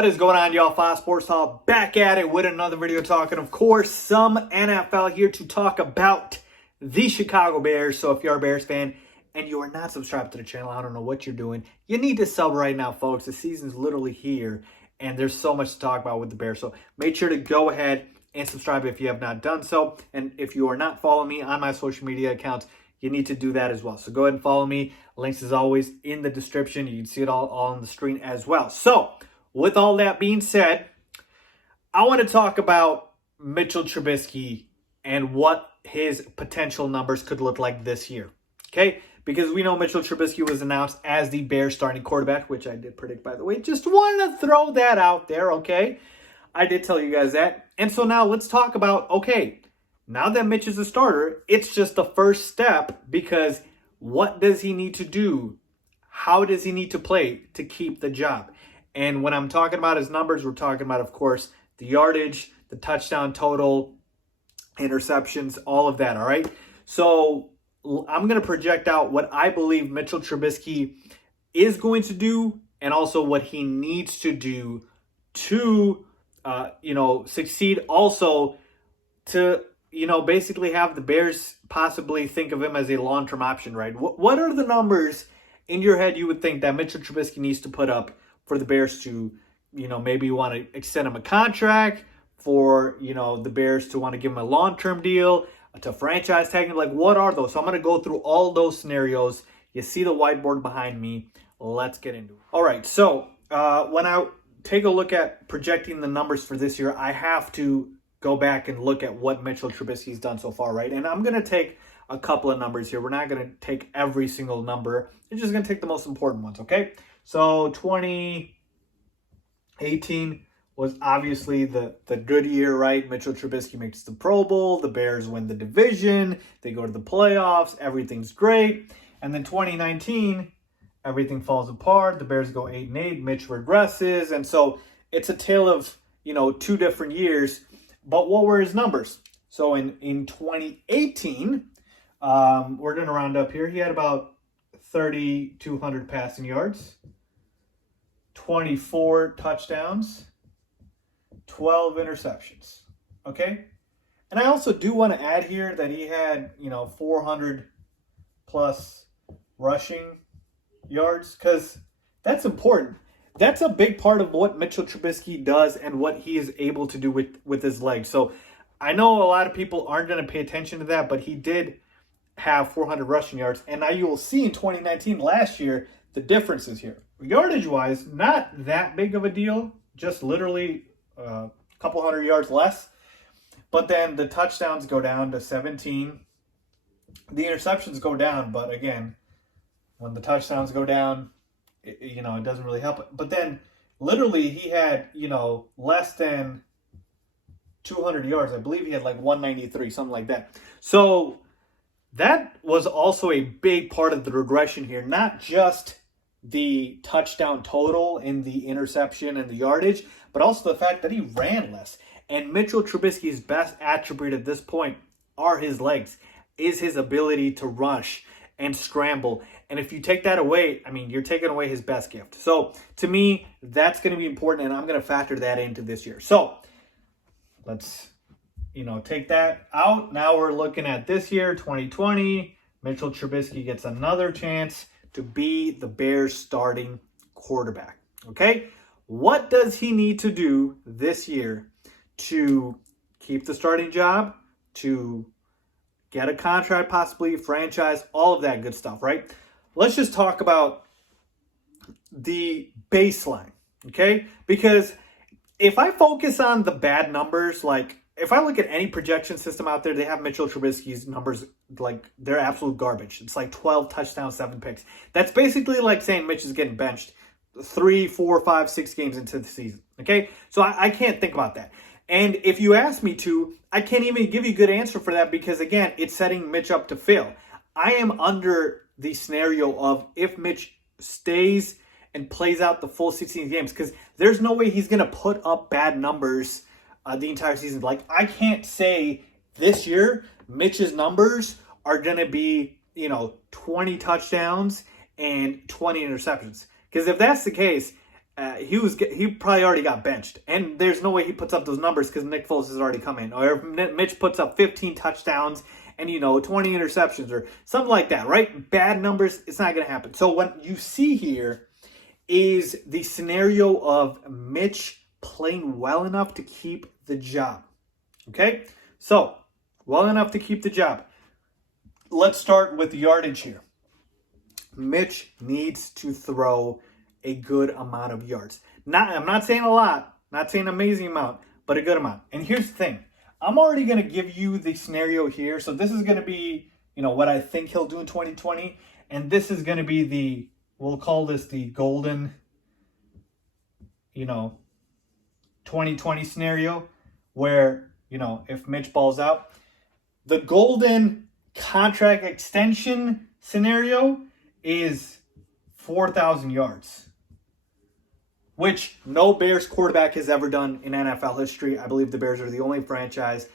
What is going on, y'all? Faiz Sports Hall back at it with another video talking, of course, some NFL here to talk about the Chicago Bears. So if you're a Bears fan and you are not subscribed to the channel, I don't know what you're doing. You need to sub right now, folks. The season's literally here, and there's so much to talk about with the Bears. So make sure to go ahead and subscribe if you have not done so. And if you are not following me on my social media accounts, you need to do that as well. So go ahead and follow me. Links, as always, in the description. You can see it all on the screen as well. So with all that being said, I want to talk about Mitchell Trubisky and what his potential numbers could look like this year. Okay? Because we know Mitchell Trubisky was announced as the Bears starting quarterback, which I did predict, by the way. Just wanted to throw that out there, okay? I did tell you guys that. And so now let's talk about, okay, now that Mitch is a starter, it's just the first step, because what does he need to do? How does he need to play to keep the job? And when I'm talking about his numbers, we're talking about, of course, the yardage, the touchdown total, interceptions, all of that, all right? So I'm going to project out what I believe Mitchell Trubisky is going to do and also what he needs to do to, succeed. Also to, basically have the Bears possibly think of him as a long-term option, right? What are the numbers in your head you would think that Mitchell Trubisky needs to put up for the Bears to, maybe want to extend him a contract, for, the Bears to want to give him a long-term deal, to franchise tag him? Like, what are those? So I'm going to go through all those scenarios. You see the whiteboard behind me. Let's get into it. All right, so when I take a look at projecting the numbers for this year, I have to go back and look at what Mitchell Trubisky's done so far, right? And I'm going to take a couple of numbers here. We're not going to take every single number. We're just going to take the most important ones, okay? So 2018 was obviously the good year, right? Mitchell Trubisky makes the Pro Bowl. The Bears win the division. They go to the playoffs. Everything's great. And then 2019, everything falls apart. The Bears go 8-8. Mitch regresses. And so it's a tale of, two different years. But what were his numbers? So in 2018, we're going to round up here. He had about 3,200 passing yards, 24 touchdowns, 12 interceptions. Okay? And I also do want to add here that he had, 400 plus rushing yards, because that's important. That's a big part of what Mitchell Trubisky does and what he is able to do with his legs. So I know a lot of people aren't going to pay attention to that, but he did have 400 rushing yards. And now you will see in 2019, last year, the differences here. Yardage-wise, not that big of a deal, just literally a couple hundred yards less. But then the touchdowns go down to 17. The interceptions go down, but again, when the touchdowns go down, it doesn't really help. But then literally he had, less than 200 yards. I believe he had like 193, something like that. So that was also a big part of the regression here, not just the touchdown total and the interception and the yardage, but also the fact that he ran less. And Mitchell Trubisky's best attribute at this point are his legs, is his ability to rush and scramble. And if you take that away, you're taking away his best gift. So to me, that's going to be important, and I'm going to factor that into this year. So let's, take that out. Now we're looking at this year, 2020. Mitchell Trubisky gets another chance to be the Bears starting quarterback. Okay? What does he need to do this year to keep the starting job, to get a contract, possibly franchise, all of that good stuff, right? Let's just talk about the baseline, okay? Because if I focus on the bad numbers, like if I look at any projection system out there, they have Mitchell Trubisky's numbers like they're absolute garbage. It's like 12 touchdowns, 7 picks. That's basically like saying Mitch is getting benched 3, 4, 5, 6 games into the season, okay? So I can't think about that. And if you ask me to, I can't even give you a good answer for that, because, again, it's setting Mitch up to fail. I am under the scenario of if Mitch stays and plays out the full 16 games, because there's no way he's going to put up bad numbers the entire season. Like, I can't say this year Mitch's numbers are going to be, 20 touchdowns and 20 interceptions. Because if that's the case, he probably already got benched. And there's no way he puts up those numbers because Nick Foles has already come in. Or if Mitch puts up 15 touchdowns and, 20 interceptions or something like that, right? Bad numbers, it's not going to happen. So what you see here is the scenario of Mitch playing well enough to keep the job. Okay? So, well enough to keep the job. Let's start with yardage here. Mitch needs to throw a good amount of yards. I'm not saying a lot, not saying an amazing amount, but a good amount. And here's the thing. I'm already going to give you the scenario here. So this is going to be, what I think he'll do in 2020. And this is going to be we'll call this the golden, 2020 scenario where, if Mitch balls out. The golden contract extension scenario is 4,000 yards, which no Bears quarterback has ever done in NFL history. I believe the Bears are the only franchise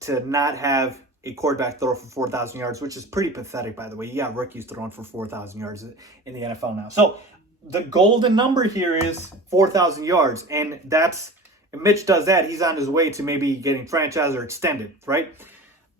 to not have a quarterback throw for 4,000 yards, which is pretty pathetic, by the way. You got rookies throwing for 4,000 yards in the NFL now. So the golden number here is 4,000 yards, and if Mitch does that, he's on his way to maybe getting franchised or extended, right?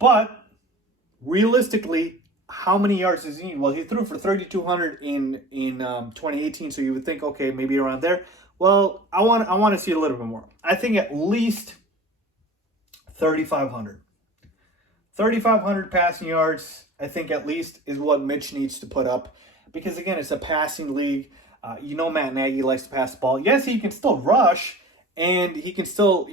But realistically, how many yards does he need? Well, he threw for 3,200 in 2018, so you would think, okay, maybe around there. Well, I want to see a little bit more. I think at least 3,500. 3,500 passing yards, I think at least, is what Mitch needs to put up. Because, again, it's a passing league. Matt Nagy likes to pass the ball. Yes, he can still rush, and he can still,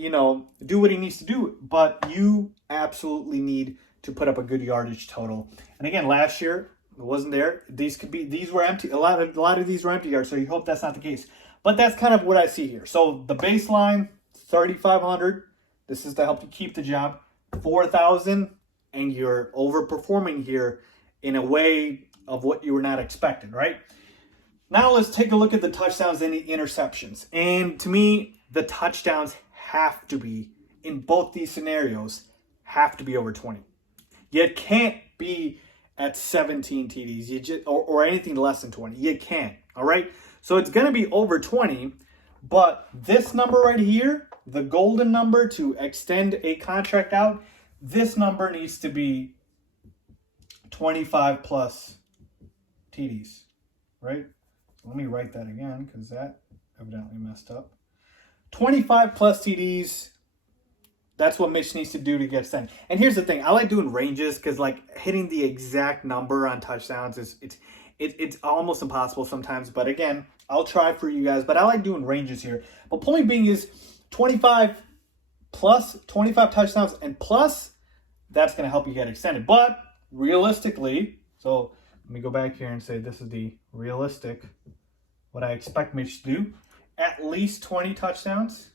do what he needs to do. But you absolutely need to put up a good yardage total. And again, last year it wasn't there. These were empty. A lot of these were empty yards, so you hope that's not the case. But that's kind of what I see here. So the baseline, 3,500. This is to help you keep the job. 4,000, and you're overperforming here in a way of what you were not expecting, right? Now let's take a look at the touchdowns and the interceptions. And to me, the touchdowns have to be, in both these scenarios, have to be over 20. You can't be at 17 TDs or anything less than 20. You can't, all right? So it's going to be over 20, but this number right here, the golden number to extend a contract out, this number needs to be 25 plus TDs, right? Let me write that again because that evidently messed up. 25 plus TDs. That's what Mitch needs to do to get extended. And here's the thing. I like doing ranges because, hitting the exact number on touchdowns it's almost impossible sometimes. But, again, I'll try for you guys. But I like doing ranges here. But point being is 25 touchdowns and plus, that's going to help you get extended. But realistically, so let me go back here and say this is the realistic, what I expect Mitch to do. At least 20 touchdowns,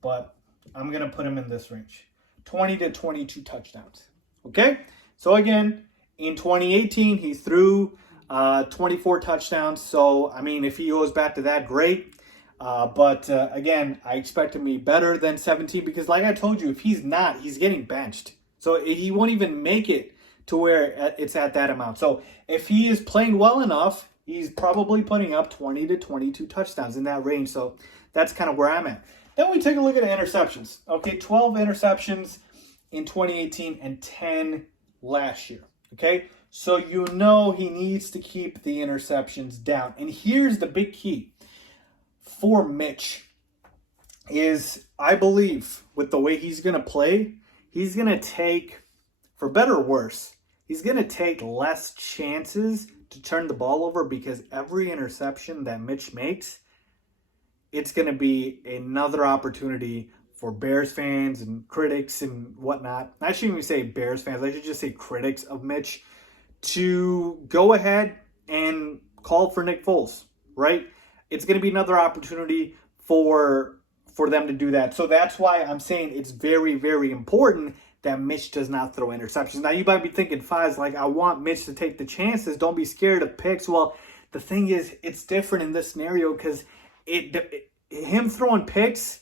but I'm going to put him in this range. 20 to 22 touchdowns. Okay? So again, in 2018, he threw 24 touchdowns. So, if he goes back to that, great. But again, I expect him to be better than 17 because like I told you, if he's not, he's getting benched. So he won't even make it to where it's at that amount. So if he is playing well enough, he's probably putting up 20 to 22 touchdowns in that range. So that's kind of where I'm at. Then we take a look at the interceptions. Okay, 12 interceptions in 2018 and 10 last year. Okay, so he needs to keep the interceptions down. And here's the big key for Mitch is, I believe, with the way he's going to play, he's going to take, for better or worse, he's going to take less chances to turn the ball over because every interception that Mitch makes, it's going to be another opportunity for Bears fans and critics and whatnot. I shouldn't even say Bears fans. I should just say critics of Mitch to go ahead and call for Nick Foles, right? It's going to be another opportunity for them to do that. So that's why I'm saying it's very, very important that Mitch does not throw interceptions. Now, you might be thinking, Faiz, I want Mitch to take the chances. Don't be scared of picks. Well, the thing is, it's different in this scenario because him throwing picks,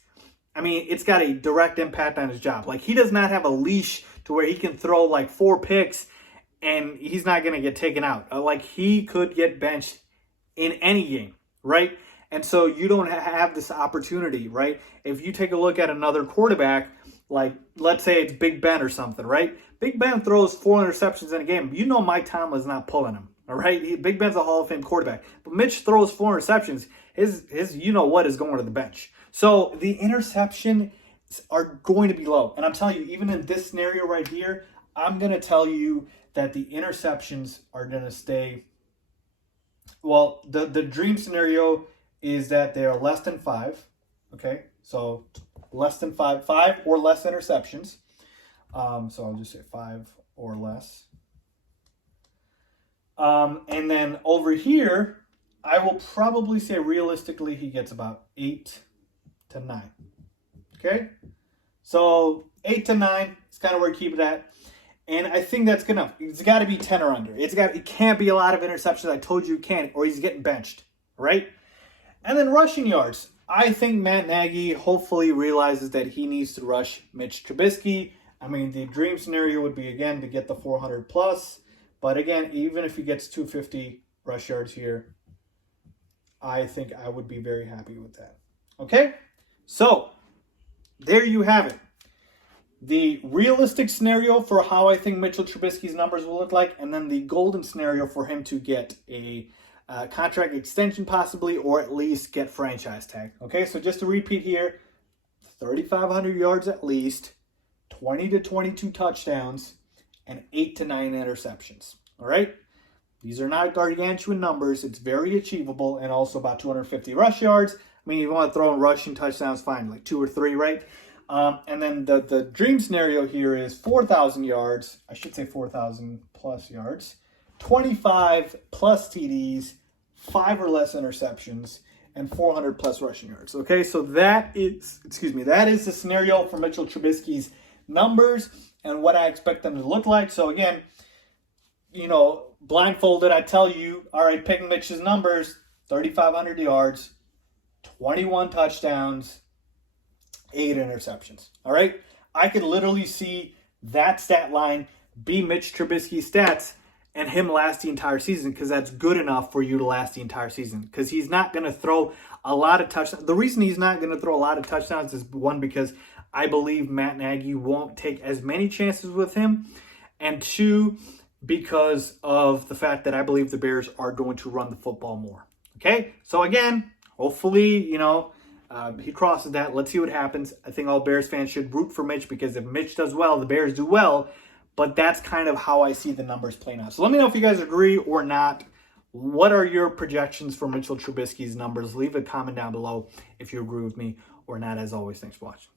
it's got a direct impact on his job. He does not have a leash to where he can throw 4 picks and he's not going to get taken out. He could get benched in any game, right? And so you don't have this opportunity, right? If you take a look at another quarterback, like let's say it's Big Ben or something, right? Big Ben throws 4 interceptions in a game. You know Mike Tomlin's not pulling him, all right? Big Ben's a Hall of Fame quarterback. But Mitch throws 4 interceptions. His you know what is going to the bench. So the interception are going to be low. And I'm telling you, even in this scenario right here, I'm going to tell you that the interceptions are going to stay. Well, the dream scenario is that they are less than 5. Okay, so less than 5 or less interceptions. So I'll just say 5 or less. And then over here, I will probably say realistically he gets about 8 to 9. Okay, so 8 to 9 is kind of where I keep it at. And I think that's good enough. It's got to be 10 or under. It can't be a lot of interceptions. I told you it can't, or he's getting benched, right? And then rushing yards. I think Matt Nagy hopefully realizes that he needs to rush Mitch Trubisky. I mean, the dream scenario would be, again, to get the 400 plus. But again, even if he gets 250 rush yards here, I think I would be very happy with that. Okay? So, there you have it. The realistic scenario for how I think Mitchell Trubisky's numbers will look like, and then the golden scenario for him to get a contract extension possibly, or at least get franchise tag. Okay, so just to repeat here, 3,500 yards at least, 20 to 22 touchdowns, and 8 to 9 interceptions. All right? These are not gargantuan numbers. It's very achievable, and also about 250 rush yards. I mean, if you want to throw in rushing touchdowns, fine, like 2 or 3, right? And then the dream scenario here is 4,000 yards. I should say 4,000 plus yards. 25 plus TDs, 5 or less interceptions, and 400 plus rushing yards. Okay, so that is the scenario for Mitchell Trubisky's numbers and what I expect them to look like. So again, blindfolded, I tell you, all right, pick Mitch's numbers: 3,500 yards, 21 touchdowns, 8 interceptions. All right, I could literally see that stat line be Mitch Trubisky's stats and him last the entire season, because that's good enough for you to last the entire season, because he's not going to throw a lot of touchdowns. The reason he's not going to throw a lot of touchdowns is, one, because I believe Matt Nagy won't take as many chances with him, and 2, because of the fact that I believe the Bears are going to run the football more. Okay, so again, hopefully, he crosses that. Let's see what happens. I think all Bears fans should root for Mitch, because if Mitch does well, the Bears do well. But that's kind of how I see the numbers playing out. So let me know if you guys agree or not. What are your projections for Mitchell Trubisky's numbers? Leave a comment down below if you agree with me or not. As always, thanks for watching.